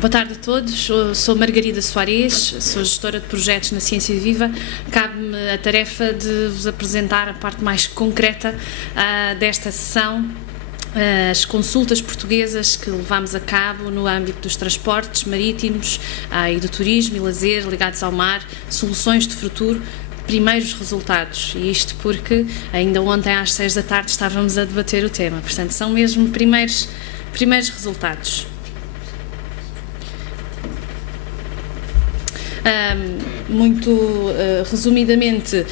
Boa tarde a todos, sou Margarida Soares, sou gestora de projetos na Ciência Viva. Cabe-me a tarefa de vos apresentar a parte mais concreta desta sessão, as consultas portuguesas que levamos a cabo no âmbito dos transportes marítimos e do turismo e lazer ligados ao mar, soluções de futuro, primeiros resultados. E isto porque ainda ontem às 6 da tarde estávamos a debater o tema, portanto são mesmo primeiros resultados. Muito resumidamente,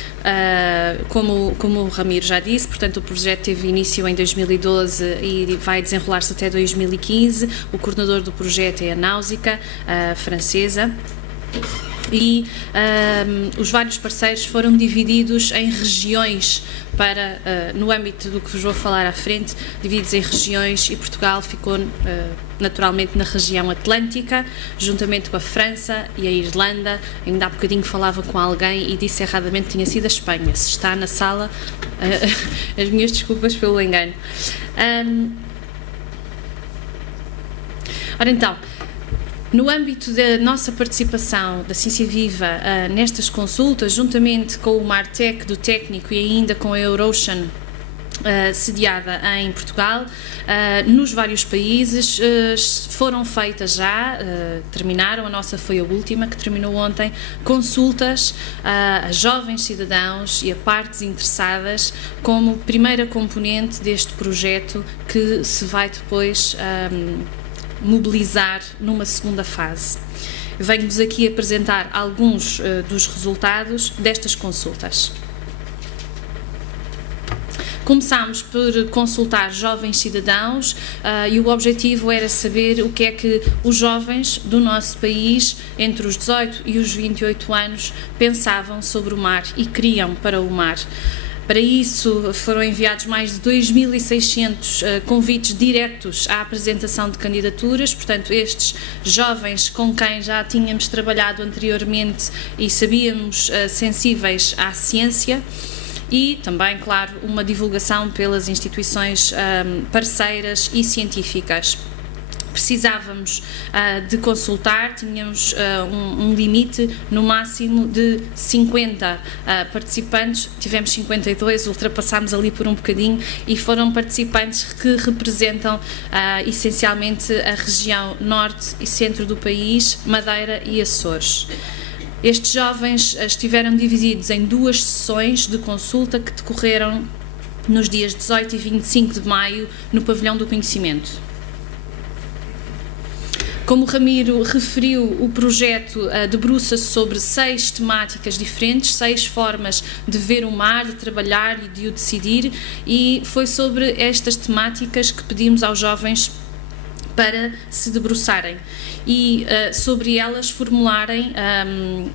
como o Ramiro já disse, portanto o projeto teve início em 2012 e vai desenrolar-se até 2015. O coordenador do projeto é a Náusica, francesa. E os vários parceiros foram divididos em regiões no âmbito do que vos vou falar à frente, divididos em regiões, e Portugal ficou naturalmente na região atlântica, juntamente com a França e a Irlanda. Ainda há bocadinho falava com alguém e disse erradamente que tinha sido a Espanha. Se está na sala, as minhas desculpas pelo engano. Ora então, no âmbito da nossa participação da Ciência Viva nestas consultas, juntamente com o Martec do técnico e ainda com a Euroocean, sediada em Portugal, nos vários países, foram feitas já, terminaram, a nossa foi a última, que terminou ontem, consultas a jovens cidadãos e a partes interessadas como primeira componente deste projeto que se vai depois mobilizar numa segunda fase. Venho-vos aqui apresentar alguns dos resultados destas consultas. Começámos por consultar jovens cidadãos e o objetivo era saber o que é que os jovens do nosso país, entre os 18 e os 28 anos, pensavam sobre o mar e queriam para o mar. Para isso foram enviados mais de 2.600 convites diretos à apresentação de candidaturas, portanto estes jovens com quem já tínhamos trabalhado anteriormente e sabíamos sensíveis à ciência, e também, claro, uma divulgação pelas instituições parceiras e científicas. Precisávamos de consultar, tínhamos um limite no máximo de 50 participantes, tivemos 52, ultrapassámos ali por um bocadinho, e foram participantes que representam essencialmente a região norte e centro do país, Madeira e Açores. Estes jovens estiveram divididos em duas sessões de consulta que decorreram nos dias 18 e 25 de maio no Pavilhão do Conhecimento. Como o Ramiro referiu, o projeto debruça-se sobre 6 temáticas diferentes, 6 formas de ver o mar, de trabalhar e de o decidir, e foi sobre estas temáticas que pedimos aos jovens para se debruçarem e sobre elas formularem,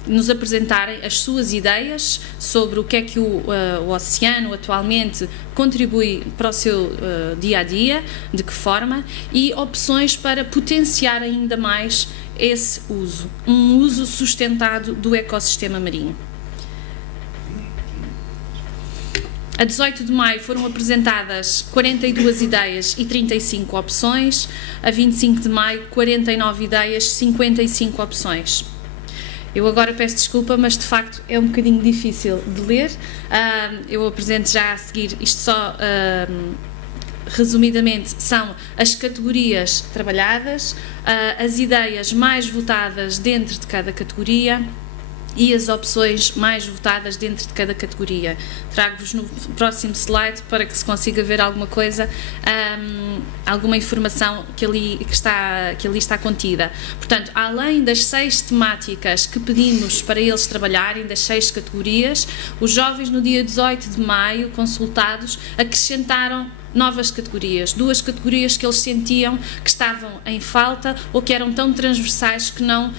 nos apresentarem as suas ideias sobre o que é que o oceano atualmente contribui para o seu dia-a-dia, de que forma, e opções para potenciar ainda mais esse uso, um uso sustentado do ecossistema marinho. A 18 de maio foram apresentadas 42 ideias e 35 opções, a 25 de maio 49 ideias, 55 opções. Eu agora peço desculpa, mas de facto é um bocadinho difícil de ler. Eu apresento já a seguir, isto só resumidamente são as categorias trabalhadas, as ideias mais votadas dentro de cada categoria e as opções mais votadas dentro de cada categoria. Trago-vos no próximo slide para que se consiga ver alguma coisa, alguma informação que ali está contida. Portanto, além das 6 temáticas que pedimos para eles trabalharem, das 6 categorias, os jovens no dia 18 de maio, consultados, acrescentaram novas categorias, 2 categorias que eles sentiam que estavam em falta ou que eram tão transversais que não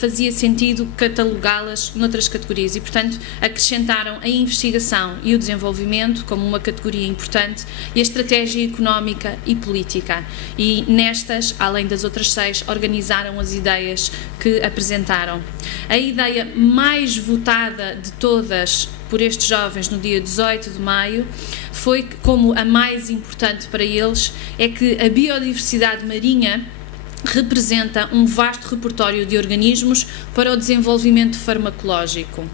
fazia sentido catalogá-las noutras categorias, e portanto acrescentaram a investigação e o desenvolvimento como uma categoria importante e a estratégia económica e política, e nestas, além das outras 6, organizaram as ideias que apresentaram. A ideia mais votada de todas por estes jovens no dia 18 de maio foi, como a mais importante para eles, é que a biodiversidade marinha representa um vasto repertório de organismos para o desenvolvimento farmacológico.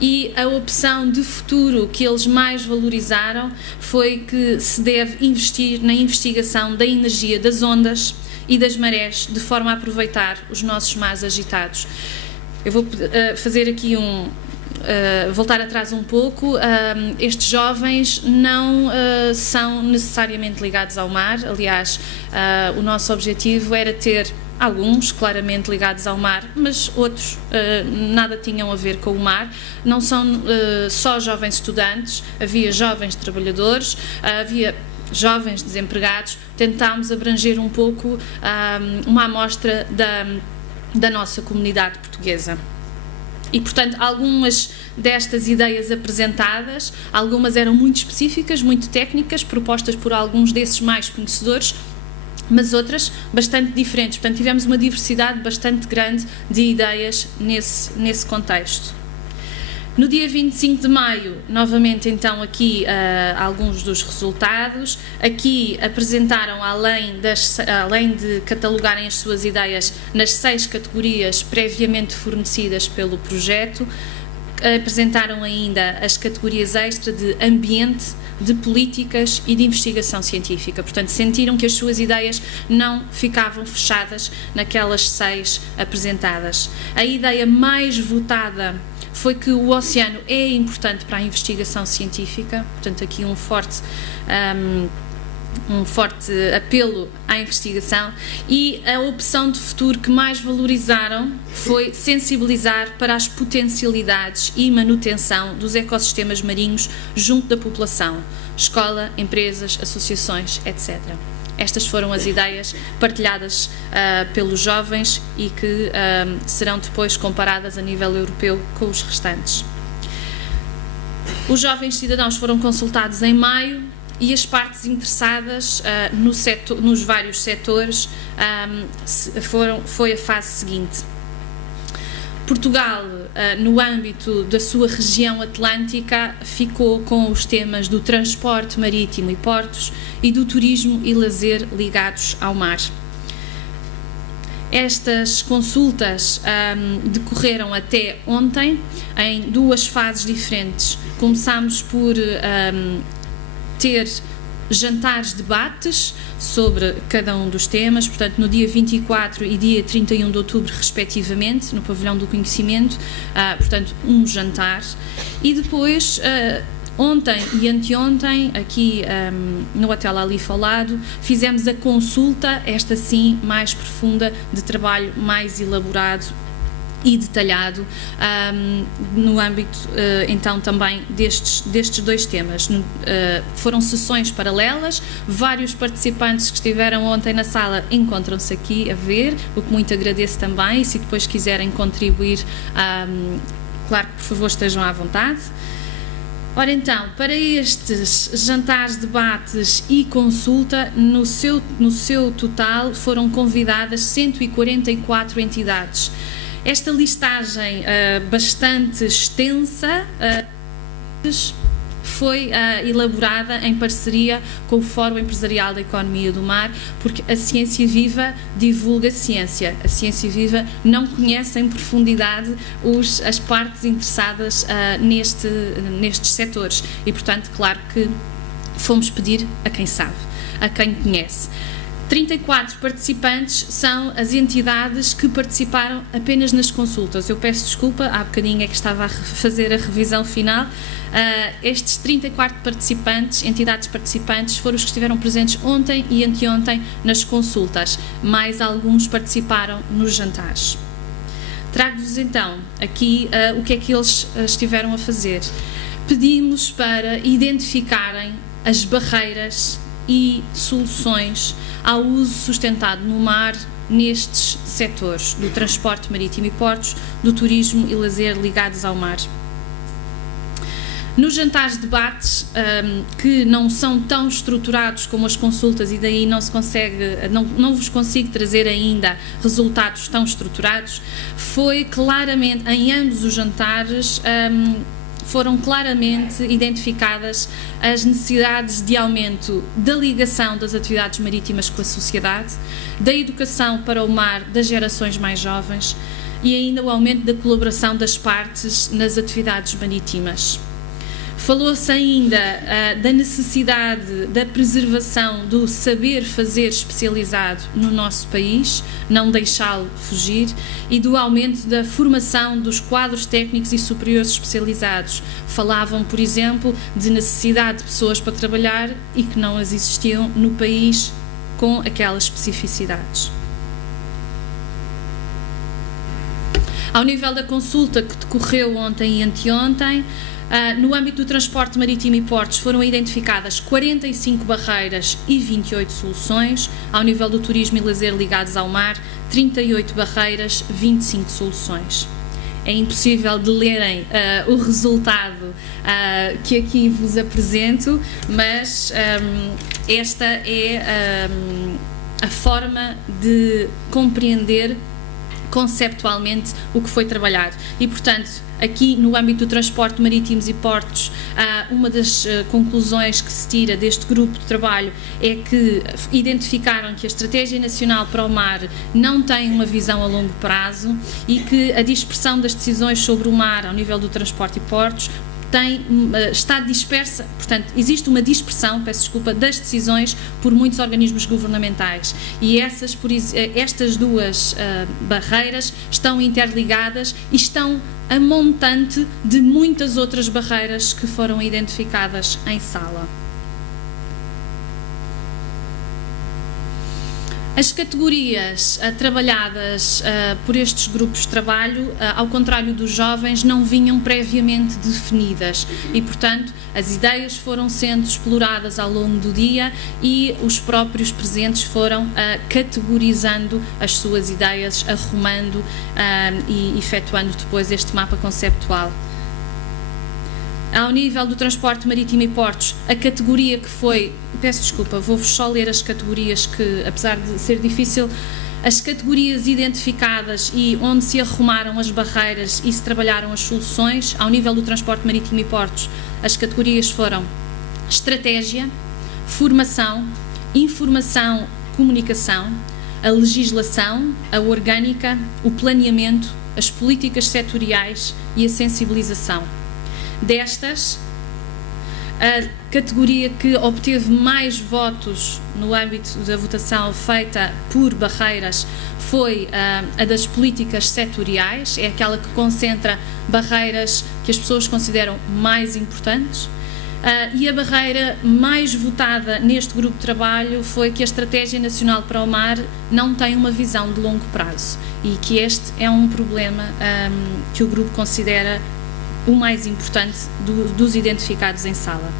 E a opção de futuro que eles mais valorizaram foi que se deve investir na investigação da energia das ondas e das marés, de forma a aproveitar os nossos mares agitados. Eu vou fazer aqui voltar atrás um pouco. Estes jovens não são necessariamente ligados ao mar. Aliás, o nosso objetivo era ter alguns claramente ligados ao mar, mas outros nada tinham a ver com o mar. Não são só jovens estudantes, havia jovens trabalhadores, havia jovens desempregados. Tentámos abranger um pouco uma amostra da nossa comunidade portuguesa. E, portanto, algumas destas ideias apresentadas, algumas eram muito específicas, muito técnicas, propostas por alguns desses mais conhecedores, mas outras bastante diferentes. Portanto, tivemos uma diversidade bastante grande de ideias nesse contexto. No dia 25 de maio, novamente, então, aqui alguns dos resultados. Aqui apresentaram, além de catalogarem as suas ideias nas 6 categorias previamente fornecidas pelo projeto, apresentaram ainda as categorias extra de ambiente, de políticas e de investigação científica. Portanto, sentiram que as suas ideias não ficavam fechadas naquelas 6 apresentadas. A ideia mais votada foi que o oceano é importante para a investigação científica, portanto aqui um forte apelo à investigação, e a opção de futuro que mais valorizaram foi sensibilizar para as potencialidades e manutenção dos ecossistemas marinhos junto da população, escola, empresas, associações, etc. Estas foram as ideias partilhadas pelos jovens e que serão depois comparadas a nível europeu com os restantes. Os jovens cidadãos foram consultados em maio e as partes interessadas nos vários setores foi a fase seguinte. Portugal, no âmbito da sua região atlântica, ficou com os temas do transporte marítimo e portos e do turismo e lazer ligados ao mar. Estas consultas decorreram até ontem em 2 fases diferentes. Começámos por ter jantares, debates sobre cada um dos temas, portanto no dia 24 e dia 31 de outubro respectivamente, no Pavilhão do Conhecimento, portanto um jantar, e depois ontem e anteontem aqui no Hotel Alif ao lado fizemos a consulta, esta sim mais profunda, de trabalho mais elaborado e detalhado no âmbito então também destes 2 temas. Foram sessões paralelas, vários participantes que estiveram ontem na sala encontram-se aqui a ver, o que muito agradeço também, e se depois quiserem contribuir, claro que por favor estejam à vontade. Ora então, para estes jantares, debates e consulta, no seu total foram convidadas 144 entidades. Esta listagem bastante extensa foi elaborada em parceria com o Fórum Empresarial da Economia do Mar, porque a Ciência Viva divulga ciência. A Ciência Viva não conhece em profundidade as partes interessadas nestes setores e, portanto, claro que fomos pedir a quem sabe, a quem conhece. 34 participantes são as entidades que participaram apenas nas consultas. Eu peço desculpa, há bocadinho é que estava a fazer a revisão final. Estes 34 participantes, entidades participantes, foram os que estiveram presentes ontem e anteontem nas consultas. Mais alguns participaram nos jantares. Trago-vos então aqui o que é que eles estiveram a fazer. Pedimos para identificarem as barreiras e soluções ao uso sustentado no mar nestes setores do transporte marítimo e portos, do turismo e lazer ligados ao mar. Nos jantares de debates, que não são tão estruturados como as consultas e daí não vos consigo trazer ainda resultados tão estruturados, foi claramente em ambos os jantares foram claramente identificadas as necessidades de aumento da ligação das atividades marítimas com a sociedade, da educação para o mar das gerações mais jovens e ainda o aumento da colaboração das partes nas atividades marítimas. Falou-se ainda da necessidade da preservação do saber fazer especializado no nosso país, não deixá-lo fugir, e do aumento da formação dos quadros técnicos e superiores especializados. Falavam, por exemplo, de necessidade de pessoas para trabalhar e que não as existiam no país com aquelas especificidades. Ao nível da consulta que decorreu ontem e anteontem, no âmbito do transporte marítimo e portos foram identificadas 45 barreiras e 28 soluções. Ao nível do turismo e lazer ligados ao mar, 38 barreiras, 25 soluções. É impossível de lerem o resultado que aqui vos apresento, mas esta é a forma de compreender conceptualmente o que foi trabalhado. E, portanto, aqui no âmbito do transporte marítimos e portos, uma das conclusões que se tira deste grupo de trabalho é que identificaram que a Estratégia Nacional para o Mar não tem uma visão a longo prazo e que a dispersão das decisões sobre o mar ao nível do transporte e portos está dispersa, portanto, existe uma dispersão, das decisões por muitos organismos governamentais e estas duas barreiras estão interligadas e estão a montante de muitas outras barreiras que foram identificadas em sala. As categorias trabalhadas por estes grupos de trabalho, ao contrário dos jovens, não vinham previamente definidas e, portanto, as ideias foram sendo exploradas ao longo do dia e os próprios presentes foram categorizando as suas ideias, arrumando e efetuando depois este mapa conceptual. Ao nível do transporte marítimo e portos, a categoria que foi... Peço desculpa, vou-vos só ler as categorias que, apesar de ser difícil, as categorias identificadas e onde se arrumaram as barreiras e se trabalharam as soluções. Ao nível do transporte marítimo e portos, as categorias foram estratégia, formação, informação, comunicação, a legislação, a orgânica, o planeamento, as políticas setoriais e a sensibilização. Destas, a categoria que obteve mais votos no âmbito da votação feita por barreiras foi a das políticas setoriais, é aquela que concentra barreiras que as pessoas consideram mais importantes. E a barreira mais votada neste grupo de trabalho foi que a Estratégia Nacional para o Mar não tem uma visão de longo prazo e que este é um problema que o grupo considera o mais importante dos identificados em sala.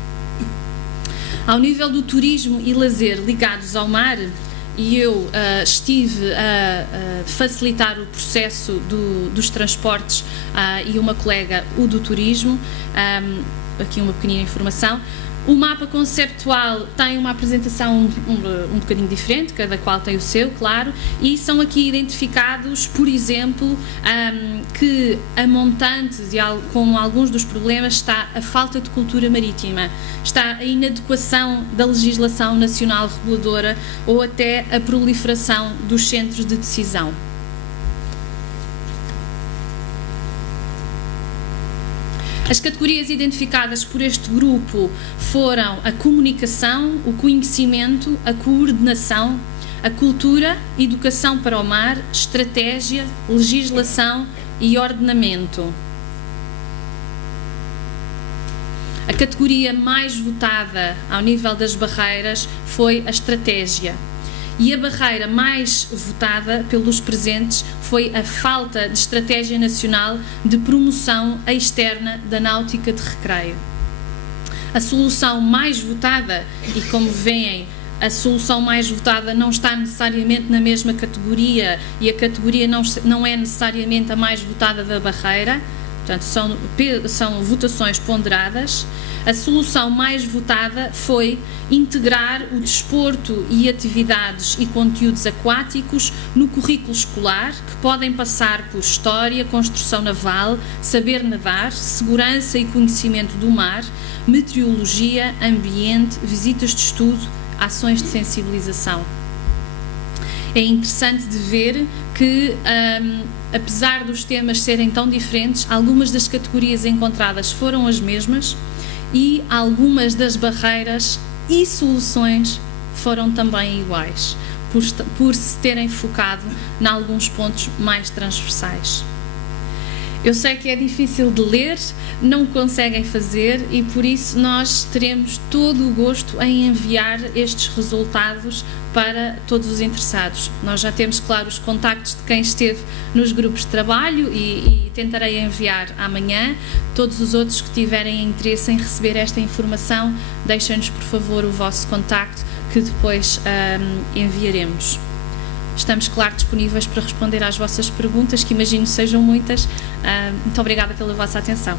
Ao nível do turismo e lazer ligados ao mar, e eu estive a facilitar o processo dos transportes e uma colega o do turismo, aqui uma pequenina informação. O mapa conceptual tem uma apresentação um bocadinho diferente, cada qual tem o seu, claro, e são aqui identificados, por exemplo, que a montante com alguns dos problemas está a falta de cultura marítima, está a inadequação da legislação nacional reguladora ou até a proliferação dos centros de decisão. As categorias identificadas por este grupo foram a comunicação, o conhecimento, a coordenação, a cultura, educação para o mar, estratégia, legislação e ordenamento. A categoria mais votada ao nível das barreiras foi a estratégia. E a barreira mais votada pelos presentes foi a falta de estratégia nacional de promoção externa da náutica de recreio. A solução mais votada, e como veem, a solução mais votada não está necessariamente na mesma categoria e a categoria não é necessariamente a mais votada da barreira, Portanto, são votações ponderadas. A solução mais votada foi integrar o desporto e atividades e conteúdos aquáticos no currículo escolar, que podem passar por história, construção naval, saber nadar, segurança e conhecimento do mar, meteorologia, ambiente, visitas de estudo, ações de sensibilização. É interessante de ver que, apesar dos temas serem tão diferentes, algumas das categorias encontradas foram as mesmas e algumas das barreiras e soluções foram também iguais, por se terem focado em alguns pontos mais transversais. Eu sei que é difícil de ler, não conseguem fazer e por isso nós teremos todo o gosto em enviar estes resultados para todos os interessados. Nós já temos, claro, os contactos de quem esteve nos grupos de trabalho e tentarei enviar amanhã. Todos os outros que tiverem interesse em receber esta informação, deixem-nos, por favor, o vosso contacto que depois enviaremos. Estamos, claro, disponíveis para responder às vossas perguntas, que imagino sejam muitas. Muito obrigada pela vossa atenção.